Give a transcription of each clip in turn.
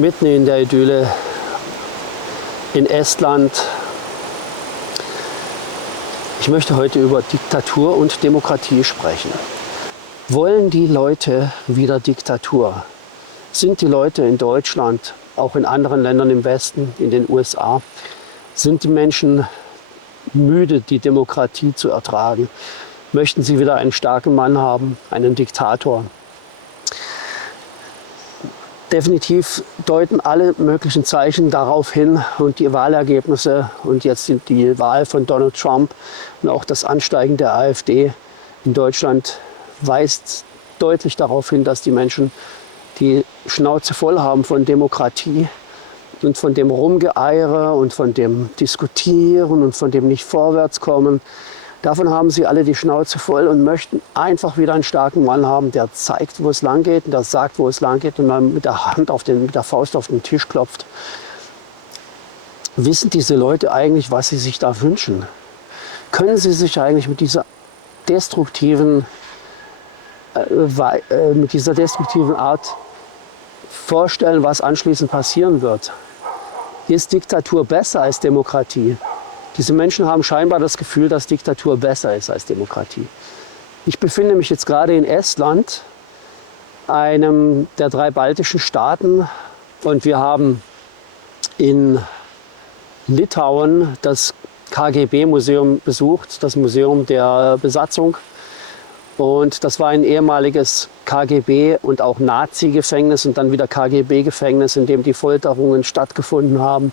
mitten in der Idylle in Estland. Ich möchte heute über Diktatur und Demokratie sprechen. Wollen die Leute wieder Diktatur? Sind die Leute in Deutschland, auch in anderen Ländern im Westen, in den USA, sind die Menschen müde, die Demokratie zu ertragen? Möchten sie wieder einen starken Mann haben, einen Diktator? Definitiv deuten alle möglichen Zeichen darauf hin und die Wahlergebnisse und jetzt die Wahl von Donald Trump und auch das Ansteigen der AfD in Deutschland weist deutlich darauf hin, dass die Menschen die Schnauze voll haben von Demokratie und von dem Rumgeeiere und von dem Diskutieren und von dem nicht vorwärtskommen. Davon haben sie alle die Schnauze voll und möchten einfach wieder einen starken Mann haben, der zeigt, wo es lang geht und der sagt, wo es lang geht und dann mit der mit der Faust auf den Tisch klopft. Wissen diese Leute eigentlich, was sie sich da wünschen? Können sie sich eigentlich mit dieser destruktiven Art vorstellen, was anschließend passieren wird? Ist Diktatur besser als Demokratie? Diese Menschen haben scheinbar das Gefühl, dass Diktatur besser ist als Demokratie. Ich befinde mich jetzt gerade in Estland, einem der 3 baltischen Staaten, und wir haben in Litauen das KGB-Museum besucht, das Museum der Besatzung. Und das war ein ehemaliges KGB- und auch Nazi-Gefängnis und dann wieder KGB-Gefängnis, in dem die Folterungen stattgefunden haben.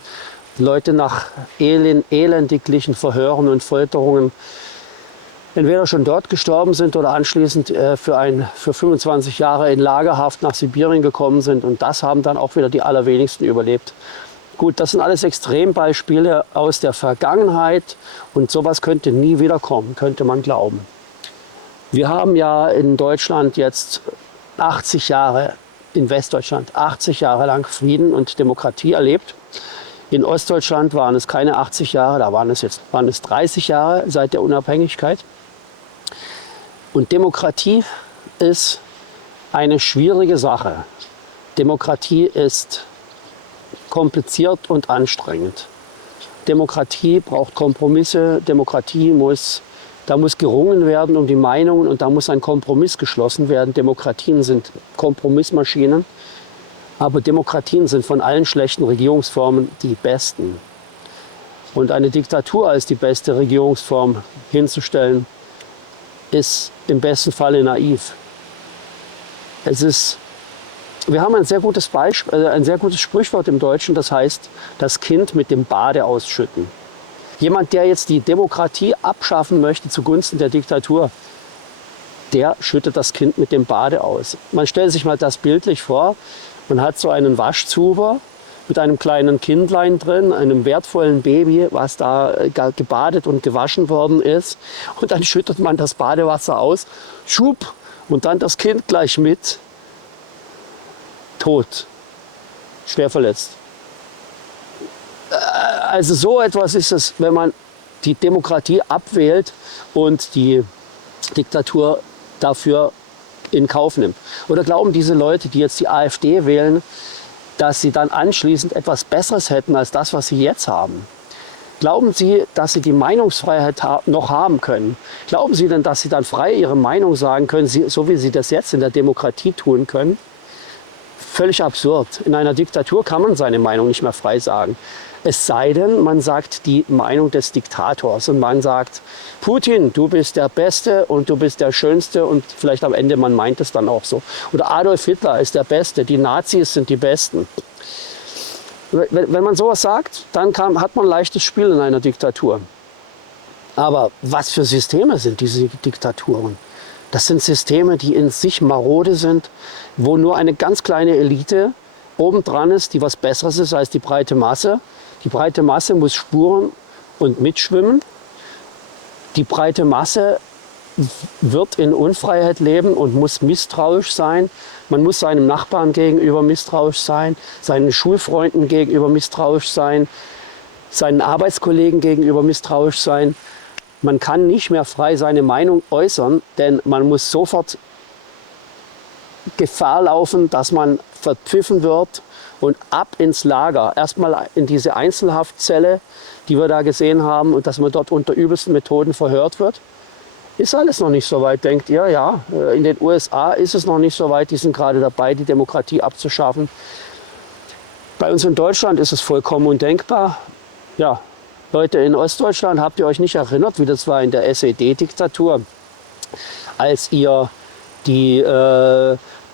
Leute nach elendiglichen Verhören und Folterungen entweder schon dort gestorben sind oder anschließend für 25 Jahre in Lagerhaft nach Sibirien gekommen sind. Und das haben dann auch wieder die allerwenigsten überlebt. Gut, das sind alles Extrembeispiele aus der Vergangenheit und sowas könnte nie wieder kommen, könnte man glauben. Wir haben ja in Deutschland jetzt 80 Jahre, in Westdeutschland 80 Jahre lang Frieden und Demokratie erlebt. In Ostdeutschland waren es keine 80 Jahre, da waren es 30 Jahre seit der Unabhängigkeit. Und Demokratie ist eine schwierige Sache. Demokratie ist kompliziert und anstrengend. Demokratie braucht Kompromisse, da muss gerungen werden um die Meinungen und da muss ein Kompromiss geschlossen werden. Demokratien sind Kompromissmaschinen. Aber Demokratien sind von allen schlechten Regierungsformen die besten. Und eine Diktatur als die beste Regierungsform hinzustellen, ist im besten Falle naiv. Wir haben ein sehr gutes Sprichwort im Deutschen, das heißt, das Kind mit dem Bade ausschütten. Jemand, der jetzt die Demokratie abschaffen möchte zugunsten der Diktatur, der schüttet das Kind mit dem Bade aus. Man stellt sich mal das bildlich vor. Man hat so einen Waschzuber mit einem kleinen Kindlein drin, einem wertvollen Baby, was da gebadet und gewaschen worden ist. Und dann schüttet man das Badewasser aus, schub, und dann das Kind gleich mit. Tot, schwer verletzt. Also so etwas ist es, wenn man die Demokratie abwählt und die Diktatur dafür in Kauf nimmt. Oder glauben diese Leute, die jetzt die AfD wählen, dass sie dann anschließend etwas Besseres hätten als das, was sie jetzt haben? Glauben sie, dass sie die Meinungsfreiheit noch haben können? Glauben sie denn, dass sie dann frei ihre Meinung sagen können, so wie sie das jetzt in der Demokratie tun können? Völlig absurd. In einer Diktatur kann man seine Meinung nicht mehr frei sagen. Es sei denn, man sagt die Meinung des Diktators und man sagt, Putin, du bist der Beste und du bist der Schönste, und vielleicht am Ende man meint es dann auch so. Oder Adolf Hitler ist der Beste, die Nazis sind die Besten. Wenn man sowas sagt, dann hat man ein leichtes Spiel in einer Diktatur. Aber was für Systeme sind diese Diktaturen? Das sind Systeme, die in sich marode sind, wo nur eine ganz kleine Elite obendran ist, die was Besseres ist als die breite Masse. Die breite Masse muss spuren und mitschwimmen. Die breite Masse wird in Unfreiheit leben und muss misstrauisch sein. Man muss seinem Nachbarn gegenüber misstrauisch sein, seinen Schulfreunden gegenüber misstrauisch sein, seinen Arbeitskollegen gegenüber misstrauisch sein. Man kann nicht mehr frei seine Meinung äußern, denn man muss sofort Gefahr laufen, dass man verpfiffen wird und ab ins Lager. Erstmal in diese Einzelhaftzelle, die wir da gesehen haben, und dass man dort unter übelsten Methoden verhört wird. Ist alles noch nicht so weit, denkt ihr? Ja, in den USA ist es noch nicht so weit. Die sind gerade dabei, die Demokratie abzuschaffen. Bei uns in Deutschland ist es vollkommen undenkbar. Ja, Leute, in Ostdeutschland, habt ihr euch nicht erinnert, wie das war in der SED-Diktatur, als ihr die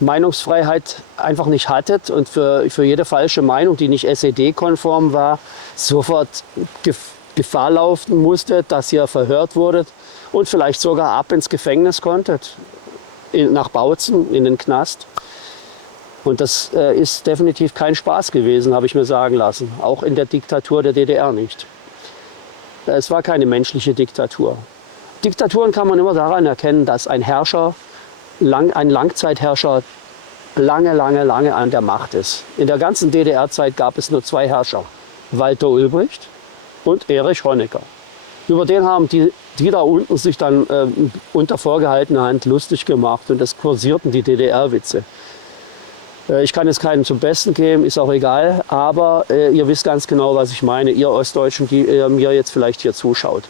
Meinungsfreiheit einfach nicht hattet und für jede falsche Meinung, die nicht SED-konform war, sofort Gefahr laufen musstet, dass ihr verhört wurdet und vielleicht sogar ab ins Gefängnis konntet, nach Bautzen, in den Knast. Und das ist definitiv kein Spaß gewesen, habe ich mir sagen lassen. Auch in der Diktatur der DDR nicht. Es war keine menschliche Diktatur. Diktaturen kann man immer daran erkennen, dass ein Herrscher, ein Langzeitherrscher, lange an der Macht ist. In der ganzen DDR-Zeit gab es nur 2 Herrscher, Walter Ulbricht und Erich Honecker. Über den haben die da unten sich dann unter vorgehaltener Hand lustig gemacht und es kursierten die DDR-Witze. Ich kann jetzt keinen zum Besten geben, ist auch egal, aber ihr wisst ganz genau, was ich meine, ihr Ostdeutschen, die mir jetzt vielleicht hier zuschaut.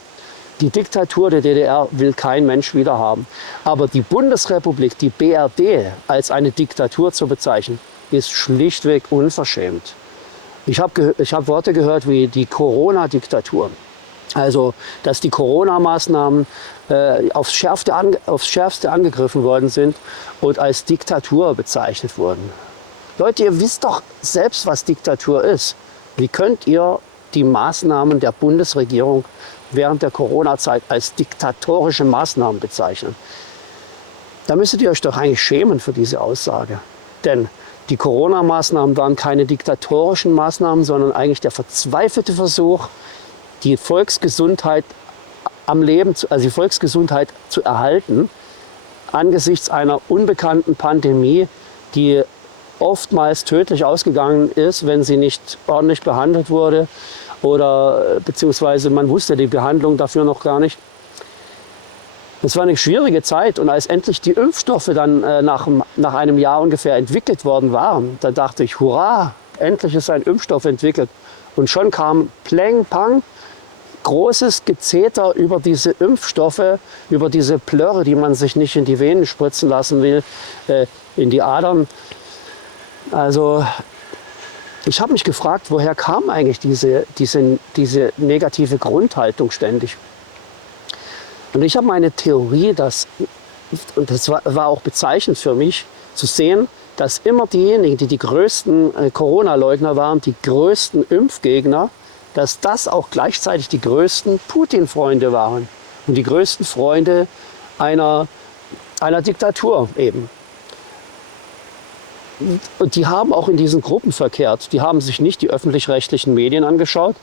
Die Diktatur der DDR will kein Mensch wieder haben. Aber die Bundesrepublik, die BRD, als eine Diktatur zu bezeichnen, ist schlichtweg unverschämt. Ich hab Worte gehört wie die Corona-Diktatur. Also, dass die Corona-Maßnahmen aufs Schärfste angegriffen worden sind und als Diktatur bezeichnet wurden. Leute, ihr wisst doch selbst, was Diktatur ist. Wie könnt ihr die Maßnahmen der Bundesregierung während der Corona-Zeit als diktatorische Maßnahmen bezeichnen? Da müsstet ihr euch doch eigentlich schämen für diese Aussage. Denn die Corona-Maßnahmen waren keine diktatorischen Maßnahmen, sondern eigentlich der verzweifelte Versuch, die Volksgesundheit am Leben, also die Volksgesundheit zu erhalten, angesichts einer unbekannten Pandemie, die oftmals tödlich ausgegangen ist, wenn sie nicht ordentlich behandelt wurde oder beziehungsweise man wusste die Behandlung dafür noch gar nicht. Es war eine schwierige Zeit und als endlich die Impfstoffe dann nach einem Jahr ungefähr entwickelt worden waren, da dachte ich, hurra, endlich ist ein Impfstoff entwickelt. Und schon kam Pläng, Pang, großes Gezeter über diese Impfstoffe, über diese Plörre, die man sich nicht in die Venen spritzen lassen will, in die Adern. Also ich habe mich gefragt, woher kam eigentlich diese negative Grundhaltung ständig? Und ich habe meine Theorie, und das war auch bezeichnend für mich, zu sehen, dass immer diejenigen, die die größten Corona-Leugner waren, die größten Impfgegner, dass das auch gleichzeitig die größten Putin-Freunde waren und die größten Freunde einer Diktatur eben. Und die haben auch in diesen Gruppen verkehrt. Die haben sich nicht die öffentlich-rechtlichen Medien angeschaut.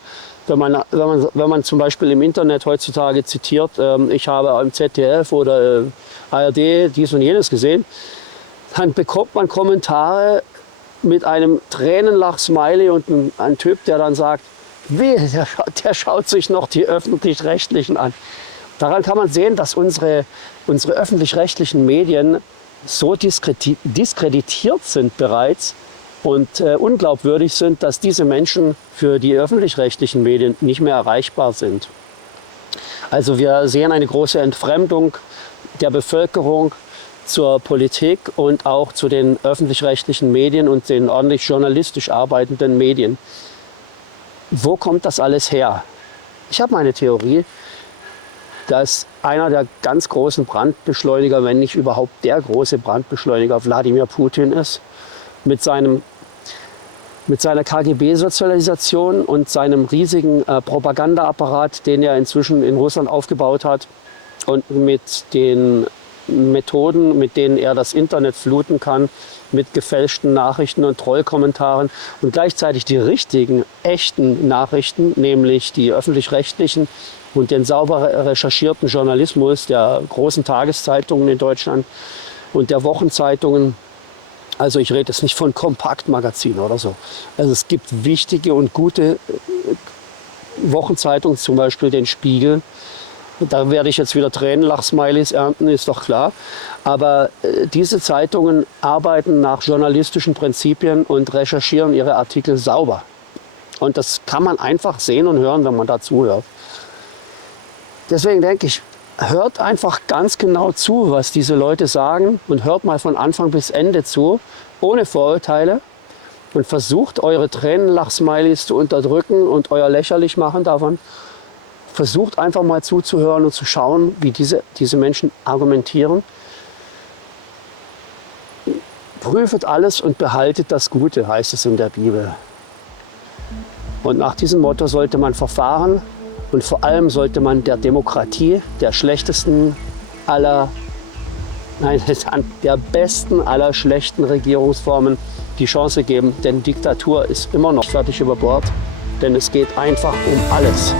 Wenn man zum Beispiel im Internet heutzutage zitiert, ich habe im ZDF oder ARD dies und jenes gesehen, dann bekommt man Kommentare mit einem Tränenlach-Smiley und ein Typ, der dann sagt, wehe, der schaut sich noch die öffentlich-rechtlichen an. Daran kann man sehen, dass unsere öffentlich-rechtlichen Medien so diskreditiert sind bereits und unglaubwürdig sind, dass diese Menschen für die öffentlich-rechtlichen Medien nicht mehr erreichbar sind. Also wir sehen eine große Entfremdung der Bevölkerung zur Politik und auch zu den öffentlich-rechtlichen Medien und den ordentlich journalistisch arbeitenden Medien. Wo kommt das alles her? Ich habe meine Theorie, dass einer der ganz großen Brandbeschleuniger, wenn nicht überhaupt der große Brandbeschleuniger, Wladimir Putin ist, mit seiner KGB-Sozialisation und seinem riesigen Propagandaapparat, den er inzwischen in Russland aufgebaut hat, und mit den Methoden, mit denen er das Internet fluten kann, mit gefälschten Nachrichten und Trollkommentaren und gleichzeitig die richtigen, echten Nachrichten, nämlich die öffentlich-rechtlichen und den sauber recherchierten Journalismus der großen Tageszeitungen in Deutschland und der Wochenzeitungen. Also ich rede jetzt nicht von Kompaktmagazinen oder so. Also es gibt wichtige und gute Wochenzeitungen, zum Beispiel den Spiegel, Da werde ich jetzt wieder Tränenlach-Smileys ernten, ist doch klar. Aber diese Zeitungen arbeiten nach journalistischen Prinzipien und recherchieren ihre Artikel sauber. Und das kann man einfach sehen und hören, wenn man da zuhört. Deswegen denke ich, hört einfach ganz genau zu, was diese Leute sagen und hört mal von Anfang bis Ende zu, ohne Vorurteile. Und versucht, eure Tränenlach-Smileys zu unterdrücken und euer lächerlich machen davon. Versucht einfach mal zuzuhören und zu schauen, wie diese Menschen argumentieren. Prüft alles und behaltet das Gute, heißt es in der Bibel. Und nach diesem Motto sollte man verfahren und vor allem sollte man der Demokratie, der schlechtesten aller, nein, der besten aller schlechten Regierungsformen die Chance geben, denn Diktatur ist immer noch fertig über Bord, denn es geht einfach um alles.